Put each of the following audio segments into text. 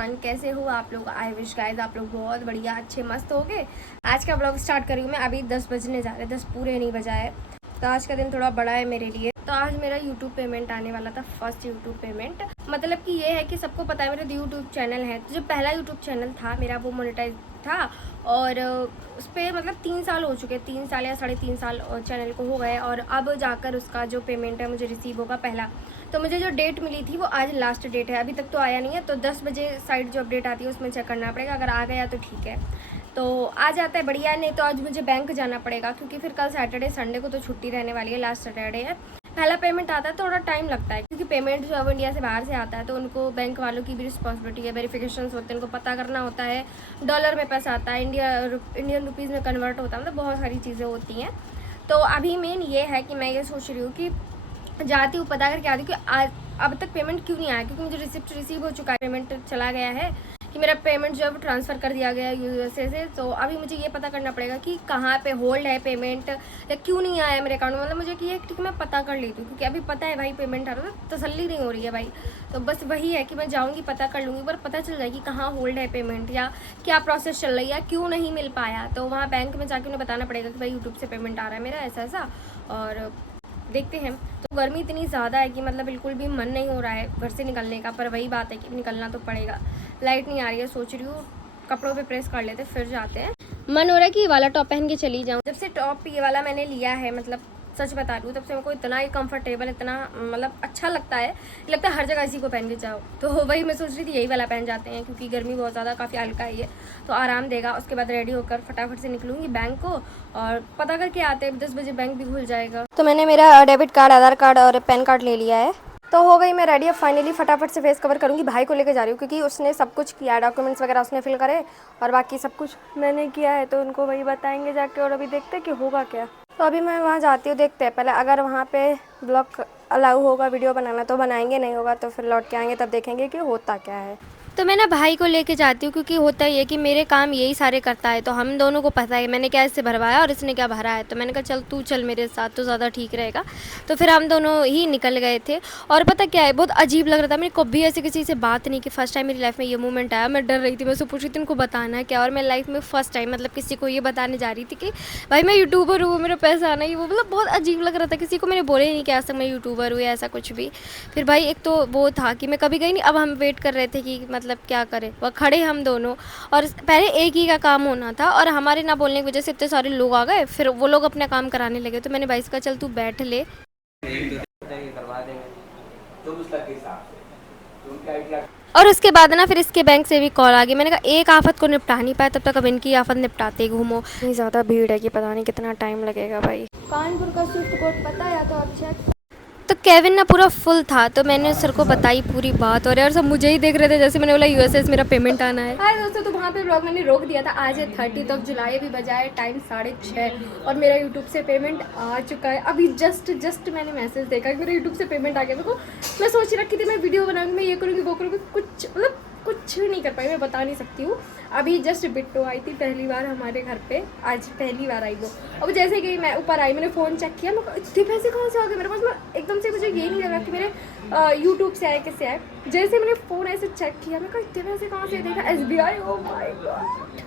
Everyone, कैसे हो आप लोग। आई विश गाइस आप लोग बहुत बढ़िया अच्छे मस्त हो गए। आज का ब्लॉग स्टार्ट करी हूँ मैं। अभी 10 बजने जा रहे हैं, 10 पूरे नहीं बजा है। तो आज का दिन थोड़ा बड़ा है मेरे लिए। तो आज मेरा यूट्यूब पेमेंट आने वाला था, फर्स्ट यूट्यूब पेमेंट। मतलब कि ये है कि सबको पता है मेरा यूट्यूब चैनल है। तो जो पहला यूट्यूब चैनल था मेरा वो मोनेटाइज था और उस पर मतलब 3 साल हो चुके, 3 साल या 3.5 साल चैनल को हो गए। और अब जाकर उसका जो पेमेंट है मुझे रिसीव होगा पहला। तो मुझे जो डेट मिली थी वो आज लास्ट डेट है, अभी तक तो आया नहीं है। तो 10 बजे साइड जो अपडेट आती है उसमें चेक करना पड़ेगा, अगर आ गया तो ठीक है, तो आ जाता है बढ़िया। नहीं तो आज मुझे बैंक जाना पड़ेगा क्योंकि फिर कल सैटरडे संडे को तो छुट्टी रहने वाली है, लास्ट सैटरडे है। पहला पेमेंट आता है तो थोड़ा टाइम लगता है क्योंकि पेमेंट जो अब इंडिया से बाहर से आता है तो उनको बैंक वालों की भी रिस्पॉन्सिबिलिटी है, वेरिफिकेशंस होते हैं, उनको पता करना होता है। डॉलर में पैसा आता है, इंडियन रुपीज़ में कन्वर्ट होता है, मतलब बहुत सारी चीज़ें होती हैं। तो अभी मेन ये है कि मैं ये सोच रही हूँ कि जाती हूँ पता करके आती हूँ कि आज अब तक पेमेंट क्यों नहीं आया, क्योंकि मुझे रिसिप्ट रिसीव हो चुका है, पेमेंट चला गया है कि मेरा पेमेंट जो है वो ट्रांसफ़र कर दिया गया है यूएसए से। तो अभी मुझे ये पता करना पड़ेगा कि कहाँ पे होल्ड है पेमेंट या क्यों नहीं आया मेरे अकाउंट में। मतलब मुझे कि ये ठीक मैं पता कर लेती हूँ क्योंकि अभी पता है भाई पेमेंट आ रहा है, तसल्ली नहीं हो रही है भाई। तो बस वही है कि मैं जाऊँगी पता कर लूँगी, पर पता चल जाएगी कहाँ होल्ड है पेमेंट या क्या प्रोसेस चल रही है, क्यों नहीं मिल पाया। तो वहाँ बैंक में जाके उन्हें बताना पड़ेगा कि भाई यूट्यूब से पेमेंट आ रहा है मेरा ऐसा ऐसा, और देखते हैं। तो गर्मी इतनी ज़्यादा है कि मतलब बिल्कुल भी मन नहीं हो रहा है घर से निकलने का, पर वही बात है कि निकलना तो पड़ेगा। लाइट नहीं आ रही है, सोच रही हूँ कपड़ों पे प्रेस कर लेते फिर जाते हैं। मन हो रहा है कि ये वाला टॉप पहन के चली जाऊँ। जब से टॉप ये वाला मैंने लिया है, मतलब सच बता रही हूँ, तब से मेरे को इतना ही कंफर्टेबल, इतना मतलब अच्छा लगता है, लगता है हर जगह इसी को पहन के जाओ। तो वही मैं सोच रही थी यही वाला पहन जाते हैं क्योंकि गर्मी बहुत ज़्यादा काफ़ी हल्का ही है तो आराम देगा। उसके बाद रेडी होकर फटाफट से निकलूँगी बैंक को और पता करके आते हैं। 10 बजे बैंक भी खुल जाएगा। तो मैंने मेरा डेबिट कार्ड, आधार कार्ड और पैन कार्ड ले लिया है, तो हो गई मैं रेडी। अब फाइनली फटाफट से फेस कवर करूँगी। भाई को लेकर जा रही हूँ क्योंकि उसने सब कुछ किया, डॉक्यूमेंट्स वगैरह उसने फिल करे और बाकी सब कुछ मैंने किया है, तो उनको वही बताएंगे जाके। और अभी देखते हैं कि होगा क्या। तो अभी मैं वहाँ जाती हूँ, देखते हैं पहले। अगर वहाँ पे ब्लॉग अलाउ होगा वीडियो बनाना तो बनाएंगे, नहीं होगा तो फिर लौट के आएंगे, तब देखेंगे कि होता क्या है। तो मैं ना भाई को लेके जाती हूँ क्योंकि होता ही है कि मेरे काम यही सारे करता है, तो हम दोनों को पता है मैंने क्या इससे भरवाया और इसने क्या भरा है। तो मैंने कहा चल तू चल मेरे साथ तो ज़्यादा ठीक रहेगा। तो फिर हम दोनों ही निकल गए थे। और पता क्या है, बहुत अजीब लग रहा था। मेरी कभी ऐसे किसी से बात नहीं की, फर्स्ट टाइम मेरी लाइफ में ये मोमेंट आया। मैं डर रही थी, मैं उससे पूछ रही थी उनको बताना है क्या। और मैं लाइफ में फ़र्स्ट टाइम मतलब किसी को ये बताने जा रही थी कि भाई मैं यूट्यूबर हूँ, मेरा पैसा आना ही। वो मतलब बहुत अजीब लग रहा था, किसी को मैंने बोले ही नहीं कि आज तक मैं यूट्यूबर हूँ या ऐसा कुछ भी। फिर भाई एक तो वो था कि मैं कभी गई नहीं, अब हम वेट कर रहे थे कि मतलब क्या करें। वह खड़े हम दोनों, और पहले एक ही का काम होना था और हमारे ना बोलने की वजह से इतने सारे लोग आ गए। फिर वो लोग अपना काम कराने लगे, तो मैंने भाई से कहा चल तू बैठ ले। और उसके बाद ना फिर इसके बैंक से भी कॉल आ गई। मैंने कहा एक आफत को निपटा नहीं पाया, तब तक अब इनकी आफत निपटाते घूमो। इतनी ज़्यादा भीड़ है कि पता नहीं कितना टाइम लगेगा भाई। कानपुर का स्विफ्ट कोड पता है या तो आप चेक। तो केविन ना पूरा फुल था, तो मैंने सर को बताई पूरी बात। और यार सब मुझे ही देख रहे थे, जैसे मैंने बोला यूएसएस मेरा पेमेंट आना है। हाय दोस्तों, तो वहाँ पे ब्लॉग मैंने रोक दिया था। आज है 30 जुलाई, अभी बजा है टाइम 6:30 और मेरा यूट्यूब से पेमेंट आ चुका है। अभी जस्ट मैंने मैसेज देखा कि मेरे यूट्यूब से पेमेंट आ गया। मेरे को मैं सोच रखी थी मैं वीडियो बनाऊंगी, मैं ये करूँगी वो करूँगी, कुछ मतलब कुछ नहीं कर पाई, मैं बता नहीं सकती हूँ। अभी जस्ट बिट्टो आई थी पहली बार हमारे घर पे, आज पहली बार आई वो। अब जैसे कि मैं ऊपर आई, मैंने फ़ोन चेक किया, मैं इतने पैसे कहाँ से आ गए मेरे पास। मैं एकदम से मुझे यही नहीं लगा कि मेरे यूट्यूब से आए किससे आए। जैसे मैंने फ़ोन ऐसे चेक किया, मैं कहा इतने पैसे कहाँ से, देखा SBI। ओ माय गॉड,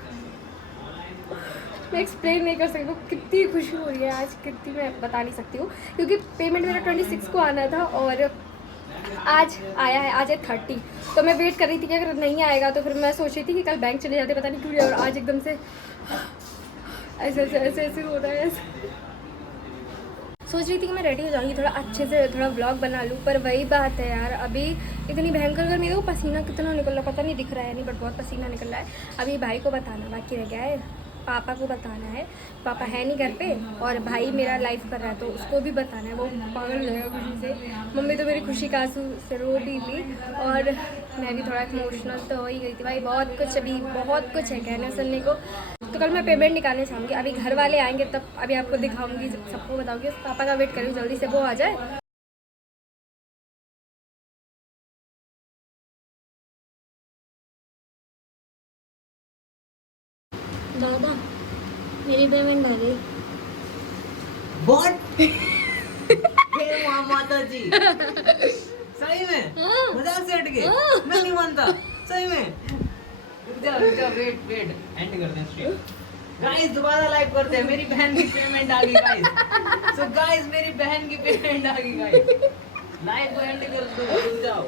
मैं एक्सप्लेन नहीं कर सकती हूँ कितनी खुशी हो रही है आज, कितनी मैं बता नहीं सकती हूँ। क्योंकि पेमेंट मेरा 26 को आना था और आज आया है, आज है 30। तो मैं वेट कर रही थी कि अगर नहीं आएगा तो फिर मैं सोच रही थी कि कल बैंक चले जाते, पता नहीं क्यों नहीं। और आज एकदम से ऐसे हो रहा है। सोच रही थी कि मैं रेडी हो जाऊँगी, थोड़ा अच्छे से थोड़ा व्लॉग बना लूँ, पर वही बात है यार, अभी इतनी भयंकर गर्मी है। पसीना कितना निकल रहा है पता नहीं, दिख रहा है नहीं, बट बहुत पसीना निकल रहा है। अभी भाई को बताना बाकी रह गया है, पापा को बताना है। पापा है नहीं घर पे और भाई मेरा लाइव कर रहा है तो उसको भी बताना है, वो पागल हो जाएगा खुशी से। मम्मी तो मेरी खुशी का आंसू से रो भी ली और मैं भी थोड़ा इमोशनल तो हो ही गई थी भाई। बहुत कुछ, अभी बहुत कुछ है कहने सुनने को। तो कल मैं पेमेंट निकालने चाहूँगी, अभी घर वाले आएंगे तब अभी आपको दिखाऊंगी, सबको बताऊँगी। पापा का वेट करूँ जल्दी से वो आ जाए। दादा मेरी पेमेंट आ गई। What? हे माँ माता जी, सही में मजाक से हट गए। मैं नहीं मानता, सही में जा वेट एंड कर दें स्ट्रीम। गाइस दोबारा लाइव करते हैं, मेरी बहन की पेमेंट आ गई गाइस। सो गाइस मेरी बहन की पेमेंट आ गई गाइस। लाइव को एंड कर दो, रुक जाओ।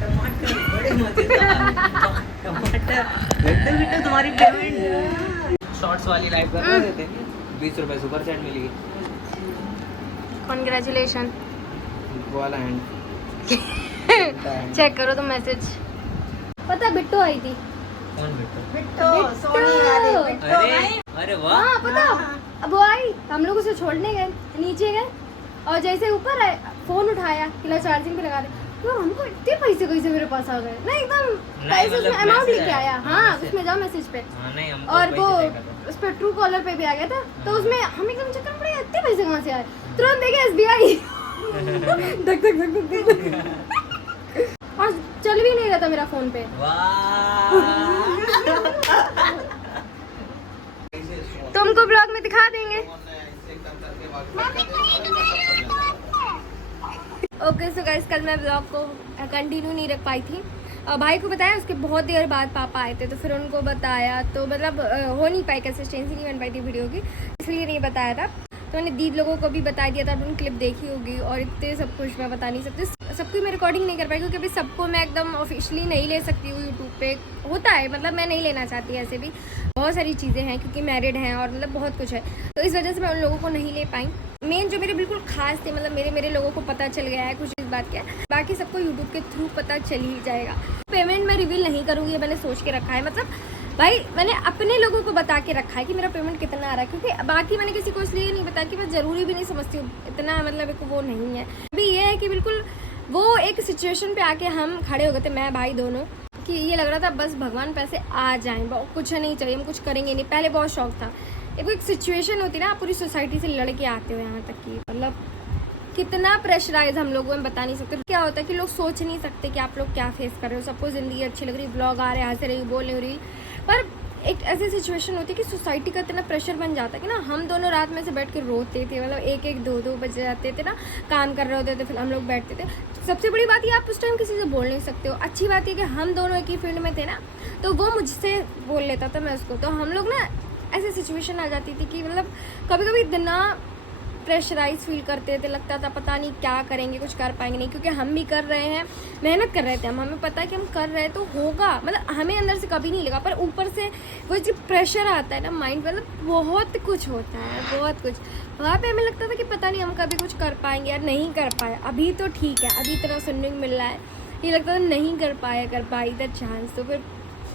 टमाटर बड़े मजेदार, टमाटर बेटा तुम्हारी पेमेंट शॉर्ट्स वाली लाइव कर रहे थे, 20 रुपए सुपर चैट मिली कॉन्ग्रेचुलेशन वाला हैंड। चेक करो तो मैसेज। पता बिट्टू आई थी। कौन बेटा? बिट्टू सोनी वाली बिट्टू। अरे वाह। हाँ पता, अब वो आई, हम लोग उसे छोड़ने गए, नीचे गए और जैसे ऊपर आए फोन उठाया कि लो चार्जिंग पे लगा दे, तो हमको इतने पैसे कैसे मेरे पास आ गए ना, एकदम पैसे उसमें अमाउंट लेके आया। हाँ उसमें जाओ मैसेज पे, और वो उस पर ट्रू कॉलर पे भी आ गया था, तो उसमें हम एकदम चक्कर पड़े इतने पैसे कहाँ से आए, तुरंत देखे SBI। धक धक धक धक धक। और चल भी नहीं रहा था मेरा फोन पे। तुमको ब्लॉग में दिखा देंगे। ओके सो गाइस, कल मैं ब्लॉग को कंटिन्यू नहीं रख पाई थी। भाई को बताया, उसके बहुत देर बाद पापा आए थे, तो फिर उनको बताया, तो मतलब हो नहीं पाई, कंसिस्टेंसी नहीं बन पाई थी वीडियो की, इसलिए नहीं बताया था। तो मैंने दीदी लोगों को भी बता दिया था, उन्होंने क्लिप देखी होगी, और इतने सब कुछ मैं बता नहीं सकती, सबकी मैं रिकॉर्डिंग नहीं कर पाई, क्योंकि अभी सबको मैं एकदम ऑफिशियली नहीं ले सकती हूँ यूट्यूब पे। होता है मतलब मैं नहीं लेना चाहती, ऐसे भी बहुत सारी चीज़ें हैं, क्योंकि मैरिड हैं और मतलब बहुत कुछ है, तो इस वजह से मैं उन लोगों को नहीं ले पाई। मेन जो मेरे बिल्कुल खास थे, मतलब मेरे लोगों को पता चल गया है कुछ इस बात का, बाकी सबको यूट्यूब के थ्रू पता चल ही जाएगा। पेमेंट मैं रिवील नहीं करूँगी, मैंने सोच के रखा है, मतलब भाई मैंने अपने लोगों को बता के रखा है कि मेरा पेमेंट कितना आ रहा है, क्योंकि बाकी मैंने किसी को इसलिए नहीं बताया कि मैं ज़रूरी भी नहीं समझती हूँ इतना, मतलब एक वो नहीं है। अभी ये है कि बिल्कुल वो एक सिचुएशन पे आके हम खड़े हो गए थे, मैं भाई दोनों, कि ये लग रहा था बस भगवान पैसे आ जाएं, कुछ नहीं चाहिए, हम कुछ करेंगे नहीं। पहले बहुत शौक था, एक सिचुएशन होती है ना, पूरी सोसाइटी से लड़ के आते हो यहाँ तक कि मतलब कितना प्रेशराइज हम लोगों में बता नहीं सकते। क्या होता है कि लोग सोच नहीं सकते कि आप लोग क्या फेस कर रहे हो, सबको ज़िंदगी अच्छी लग रही, ब्लॉग आ रहे हैं, हंस रही, बोल नहीं रही, पर एक ऐसी सिचुएशन होती है कि सोसाइटी का इतना प्रेशर बन जाता है कि ना, हम दोनों रात में से बैठ के रोते थे, मतलब 1-1, 2-2 बजे जाते थे ना, काम कर रहे होते थे, फिर हम लोग बैठते थे। सबसे बड़ी बात ये, आप उस टाइम किसी से बोल नहीं सकते हो। अच्छी बात ये कि हम दोनों एक ही फील्ड में थे ना, तो वो मुझसे बोल लेता था, मैं उसको, तो हम लोग ना ऐसी सिचुएशन आ जाती थी कि मतलब कभी कभी इतना प्रेशराइज फील करते थे, लगता था पता नहीं क्या करेंगे, कुछ कर पाएंगे नहीं, क्योंकि हम भी कर रहे हैं, मेहनत कर रहे थे हम, हमें पता है कि हम कर रहे हैं तो होगा, मतलब हमें अंदर से कभी नहीं लगा, पर ऊपर से वो जो प्रेशर आता है ना माइंड, मतलब बहुत कुछ होता है, बहुत कुछ। वहाँ पे हमें लगता था कि पता नहीं हम कभी कुछ कर पाएंगे या नहीं कर पाए। अभी तो ठीक है, अभी इतना सुनने को मिल रहा है, ये लगता था नहीं कर पाई द चांस, तो फिर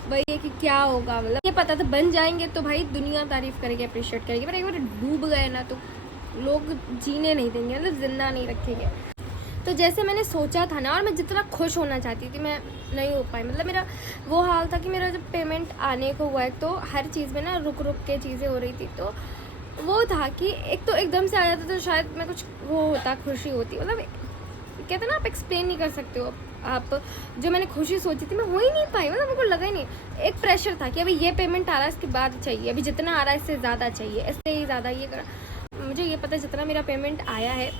वही है कि क्या होगा, मतलब ये पता था बन जाएंगे तो भाई दुनिया तारीफ करेगी, अप्रिशिएट करेगी, पर एक बार डूब गए ना तो लोग जीने नहीं देंगे, मतलब जिंदा नहीं रखेंगे। तो जैसे मैंने सोचा था ना, और मैं जितना खुश होना चाहती थी मैं नहीं हो पाई। मतलब मेरा वो हाल था कि मेरा जब पेमेंट आने को हुआ है तो हर चीज़ में ना रुक रुक के चीज़ें हो रही थी, तो वो था कि एक तो एकदम से आ जाता तो शायद मैं कुछ वो होता, खुशी होती, मतलब कहते ना आप एक्सप्लेन नहीं कर सकते हो। आप जो मैंने खुशी सोची थी मैं हो ही नहीं पाई, मतलब मेरे को लगा ही नहीं। एक प्रेशर था कि अभी ये पेमेंट आ रहा है, इसके बाद चाहिए, अभी जितना आ रहा है इससे ज़्यादा चाहिए, इससे ही ज़्यादा ये करा। मुझे ये पता जितना मेरा पेमेंट आया है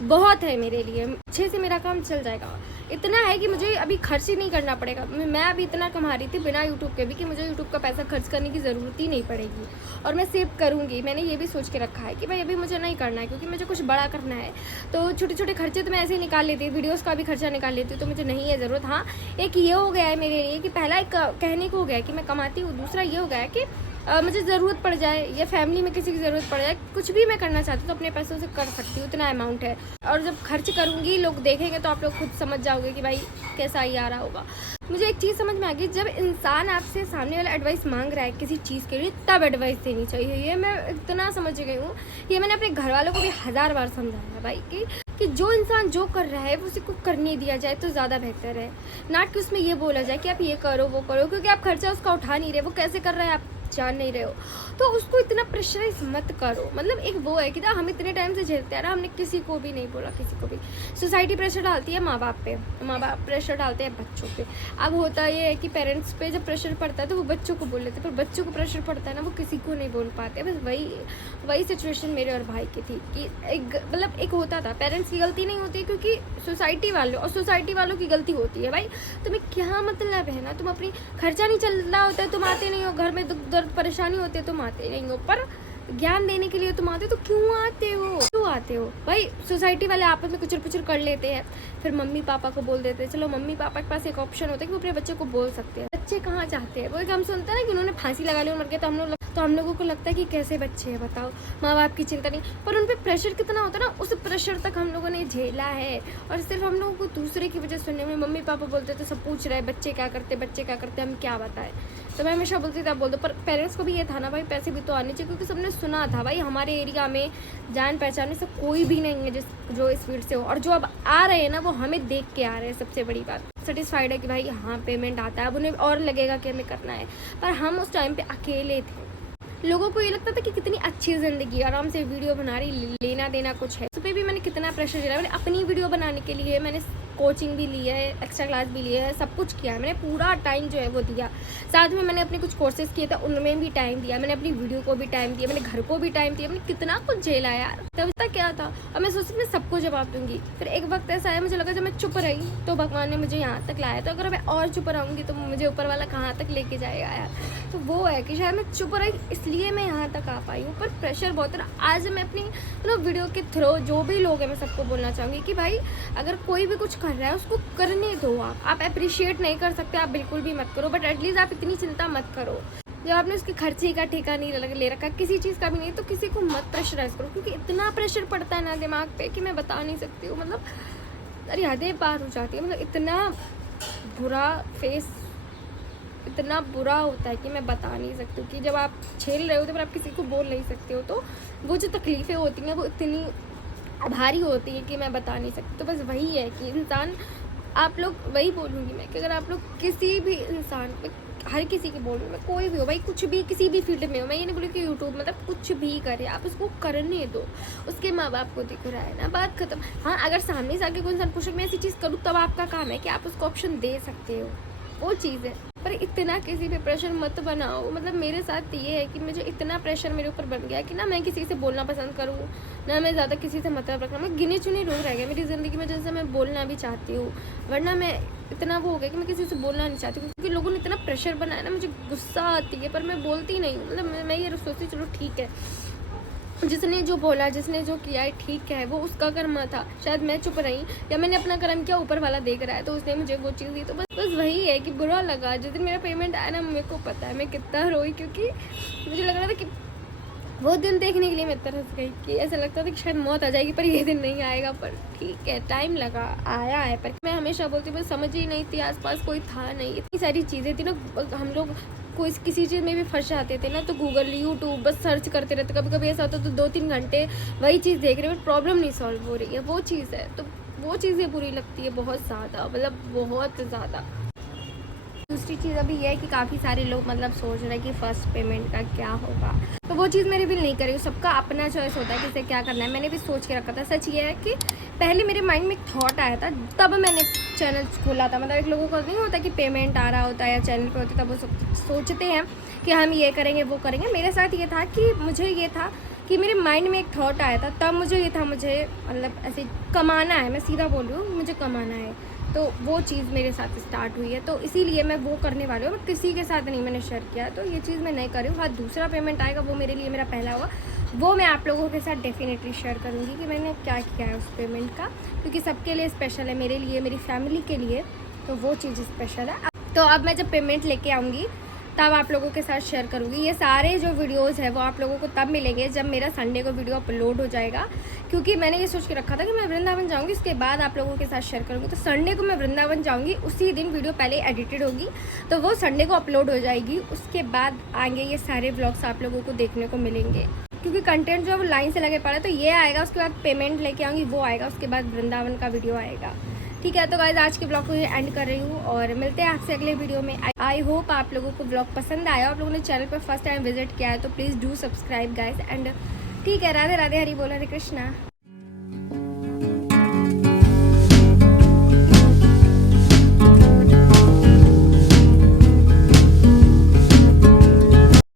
बहुत है मेरे लिए, अच्छे से मेरा काम चल जाएगा। इतना है कि मुझे अभी खर्च ही नहीं करना पड़ेगा। मैं अभी इतना कमा रही थी बिना यूट्यूब के भी कि मुझे यूट्यूब का पैसा खर्च करने की ज़रूरत ही नहीं पड़ेगी, और मैं सेव करूँगी। मैंने ये भी सोच के रखा है कि भाई अभी मुझे नहीं करना है, क्योंकि मुझे कुछ बड़ा करना है। तो छोटे छोटे खर्चे तो मैं ऐसे ही निकाल लेती हूँ, वीडियोज़ का भी खर्चा निकाल लेती हूँ, तो मुझे नहीं है ज़रूरत। हाँ, एक ये हो गया है मेरे लिए कि पहला एक कहने को हो गया है कि मैं कमाती हूँ, दूसरा ये हो गया है कि मुझे ज़रूरत पड़ जाए या फैमिली में किसी की ज़रूरत पड़ जाए, कुछ भी मैं करना चाहती हूँ तो अपने पैसों से कर सकती हूँ, इतना अमाउंट है। और जब खर्च करूँगी लोग देखेंगे तो आप लोग खुद समझ जाओगे कि भाई कैसा ही आ रहा होगा। मुझे एक चीज़ समझ में आ गई, जब इंसान आपसे सामने वाला एडवाइस मांग रहा है किसी चीज़ के लिए, तब एडवाइस देनी चाहिए। ये मैं इतना समझ गई हूँ, ये मैंने अपने घर वालों को भी 1000 बार समझाया भाई कि जो इंसान जो कर रहा है उसी को करने दिया जाए तो ज़्यादा बेहतर है, ना कि उसमें ये बोला जाए कि आप ये करो वो करो, क्योंकि आप खर्चा उसका उठा नहीं रहे, वो कैसे कर रहा है आप जान नहीं रहे हो, तो उसको इतना प्रेशराइज मत करो। मतलब एक वो है कि ना हम इतने टाइम से झेलते हैं ना, हमने किसी को भी नहीं बोला, किसी को भी। सोसाइटी प्रेशर डालती है माँ बाप पे, माँ बाप प्रेशर डालते हैं बच्चों पे। अब होता ये है कि पेरेंट्स पे जब प्रेशर पड़ता है तो वो बच्चों को बोल लेते हैं, पर बच्चों को प्रेशर पड़ता है ना, वो किसी को नहीं बोल पाते। बस वही सिचुएशन मेरे और भाई की थी कि मतलब एक होता था, पेरेंट्स की गलती नहीं होती क्योंकि सोसाइटी वालों की गलती होती है। भाई तुम्हें क्या मतलब है ना, तुम अपनी खर्चा नहीं चल रहा होता है तुम आते नहीं हो, घर में दुख दर्द परेशानी होती है तुम आते नहीं हो, पर ज्ञान देने के लिए तुम आते हो, तो क्यों आते हो भाई। सोसाइटी वाले आपस में कुचर पुचर कर लेते हैं, फिर मम्मी पापा को बोल देते हैं। चलो मम्मी पापा के पास एक ऑप्शन होता है कि वो अपने बच्चे को बोल सकते हैं। बच्चे कहाँ चाहते हैं, वो एक हम सुनते हैं ना कि उन्होंने फांसी लगा ली और मर गया, तो हम लोगों को लगता है कि कैसे बच्चे हैं बताओ, माँ बाप की चिंता नहीं, पर उन पर प्रेशर कितना होता है ना, उस प्रेशर तक हम लोगों ने झेला है। और सिर्फ हम लोगों को दूसरे की वजह सुनने में, मम्मी पापा बोलते तो सब पूछ रहे हैं बच्चे क्या करते, हम क्या बताएं। तो मैं हमेशा बोलती थी आप बोल दो, पर पेरेंट्स को भी ये था ना भाई पैसे भी तो आने चाहिए, क्योंकि सबने सुना था भाई हमारे एरिया में जान पहचान से कोई भी नहीं है जो इस फील्ड से हो, और जो अब आ रहे हैं ना वो हमें देख के आ रहे हैं। सबसे बड़ी बात सेटिस्फाइड है कि भाई हाँ पेमेंट आता है, अब उन्हें और लगेगा कि हमें करना है। पर हम उस टाइम पे अकेले थे, लोगों को ये लगता था कि कितनी अच्छी ज़िंदगी, आराम से वीडियो बना रही, लेना देना कुछ है। उस पर भी मैंने कितना प्रेशर झेला। मैंने अपनी वीडियो बनाने के लिए मैंने कोचिंग भी ली है, एक्स्ट्रा क्लास भी ली है, सब कुछ किया है मैंने, पूरा टाइम जो है वो दिया। साथ में मैंने अपने कुछ कोर्सेज किए थे, उनमें भी टाइम दिया, मैंने अपनी वीडियो को भी टाइम दिया, मैंने घर को भी टाइम दिया, मैंने कितना कुछ झेला यार। तब तक क्या था, और मैं सोचती मैं सबको जवाब दूंगी। फिर एक वक्त ऐसा आया, मुझे लगा जब मैं चुप रही तो भगवान ने मुझे यहाँ तक लाया, तो अगर मैं और चुप रहूँगी तो मुझे ऊपर वाला कहाँ तक लेके जाएगा यार। तो वो है कि शायद मैं चुप रही इसलिए मैं यहाँ तक आ पाई हूँ, पर प्रेशर बहुत है। आज मैं अपनी मतलब वीडियो के थ्रू जो भी लोग हैं मैं सबको बोलना चाहूँगी कि भाई अगर कोई भी कुछ कर रहा है उसको करने दो। आप अप्रिशिएट नहीं कर सकते, आप बिल्कुल भी मत करो, बट एटलीस्ट आप इतनी चिंता मत करो। जब आपने उसके खर्चे का ठेका नहीं ले रखा, किसी चीज़ का भी नहीं, तो किसी को मत प्रेशराइज करो, क्योंकि इतना प्रेशर पड़ता है ना दिमाग पे कि मैं बता नहीं सकती हूँ। मतलब अरे हदें पार हो जाती है। मतलब इतना बुरा फेस, इतना बुरा होता है कि मैं बता नहीं सकती हूँ कि जब आप झेल रहे हो तो फिर आप किसी को बोल नहीं सकते हो, तो वो जो तकलीफ़ें होती हैं वो इतनी भारी होती है कि मैं बता नहीं सकती। तो बस वही है कि इंसान, आप लोग, वही बोलूँगी मैं कि अगर आप लोग किसी भी इंसान, हर किसी के बोल रही मैं, कोई भी हो भाई, कुछ भी किसी भी फील्ड में हो, मैं ये नहीं बोलूँ कि यूट्यूब, मतलब कुछ भी करे, आप उसको करने दो। उसके माँ बाप को दिख रहा है ना, बात खत्म। हाँ अगर सामने से आके कोई इंसान पूछे मैं ऐसी चीज़ करूँ, तब आपका काम है कि आप उसको ऑप्शन दे सकते हो, वो चीज़ है। पर इतना किसी पे प्रेशर मत बनाओ। मतलब मेरे साथ ये है कि मुझे इतना प्रेशर मेरे ऊपर बन गया कि ना मैं किसी से बोलना पसंद करूँ, ना मैं ज़्यादा किसी से मतलब रखना। मैं गिने चुने लोग रह गए मेरी ज़िंदगी में जिनसे मैं बोलना भी चाहती हूँ, वरना मैं इतना वो हो गया कि मैं किसी से बोलना नहीं चाहती हूँ, क्योंकि लोगों ने इतना प्रेशर बनाया ना, मुझे गुस्सा आती है, पर मैं बोलती नहीं हूँ। मतलब मैं ये सोचती चलो ठीक है, जिसने जो बोला, जिसने जो किया है ठीक है, वो उसका कर्म था। शायद मैं चुप रही या मैंने अपना कर्म किया, ऊपर वाला देख रहा है तो उसने मुझे वो चीज़ दी। तो बस वही है कि बुरा लगा जिस दिन मेरा पेमेंट आया ना, मेरे को पता है मैं कितना रोई, क्योंकि मुझे लग रहा था कि वो दिन देखने के लिए मैं तरस गई कि ऐसा लगता था कि शायद मौत आ जाएगी, पर ये दिन नहीं आएगा। पर ठीक है, टाइम लगा, आया है। पर मैं हमेशा बोलती हूँ, समझ ही नहीं थी, आसपास कोई था नहीं, इतनी सारी चीज़ें थी ना। हम लोग कोई किसी चीज़ में भी फंस जाते थे ना, तो गूगल, यूट्यूब बस सर्च करते रहते। कभी कभी ऐसा होता तो 2-3 घंटे वही चीज़ देख रहे हो, प्रॉब्लम नहीं सॉल्व हो रही है, वो चीज़ है। तो वो चीज़ें बुरी लगती है बहुत ज़्यादा, मतलब बहुत ज़्यादा। दूसरी चीज़ अभी ये है कि काफ़ी सारे लोग मतलब सोच रहे हैं कि फ़र्स्ट पेमेंट का क्या होगा, तो वो चीज़ मेरे भी नहीं करी। सबका अपना चॉइस होता है किसे क्या करना है। मैंने भी सोच के रखा था। सच ये है कि पहले मेरे माइंड में एक थॉट आया था, तब मैंने चैनल खोला था। मतलब एक लोगों को नहीं होता कि पेमेंट आ रहा होता है या चैनल पे होता है, तब वो सोचते हैं कि हम ये करेंगे वो करेंगे। मेरे साथ ये था कि मुझे ये था कि मेरे माइंड में एक थॉट आया था, तब मुझे ये था मुझे मतलब ऐसे कमाना है। मैं सीधा बोल रही हूँ, मुझे कमाना है, तो वो चीज़ मेरे साथ स्टार्ट हुई है, तो इसीलिए मैं वो करने वाली हूँ। किसी के साथ नहीं मैंने शेयर किया, तो ये चीज़ मैं नहीं कर रही हूँ। हाँ दूसरा पेमेंट आएगा, वो मेरे लिए मेरा पहला हुआ, वो मैं आप लोगों के साथ डेफिनेटली शेयर करूँगी कि मैंने क्या किया है उस पेमेंट का, क्योंकि सबके लिए स्पेशल है, मेरे लिए, मेरी फैमिली के लिए, तो वो चीज़ स्पेशल है। तो अब मैं जब पेमेंट लेके आऊँगी तब आप लोगों के साथ शेयर करूँगी। ये सारे जो वीडियोज़ है वो आप लोगों को तब मिलेंगे जब मेरा संडे को वीडियो अपलोड हो जाएगा, क्योंकि मैंने ये सोच के रखा था कि मैं वृंदावन जाऊँगी, उसके बाद आप लोगों के साथ शेयर करूँगी। तो संडे को मैं वृंदावन जाऊँगी, उसी दिन वीडियो पहले एडिटेड होगी, तो वो संडे को अपलोड हो जाएगी। उसके बाद आएंगे ये सारे व्लॉग्स आप लोगों को देखने को मिलेंगे, क्योंकि कंटेंट जो है वो लाइन से लगे पड़ा है। तो ये आएगा, उसके बाद पेमेंट लेके आऊँगी, वो आएगा, उसके बाद वृंदावन का वीडियो आएगा। ठीक है, तो गाइज आज के ब्लॉग को ये एंड कर रही हूँ और मिलते हैं आपसे अगले वीडियो में। आई होप आप लोगों को ब्लॉग पसंद आया। आप लोगों ने चैनल पर फर्स्ट टाइम विजिट किया है तो please do subscribe guys. And ठीक है, राधे राधे, हरी बोल, हरे कृष्णा।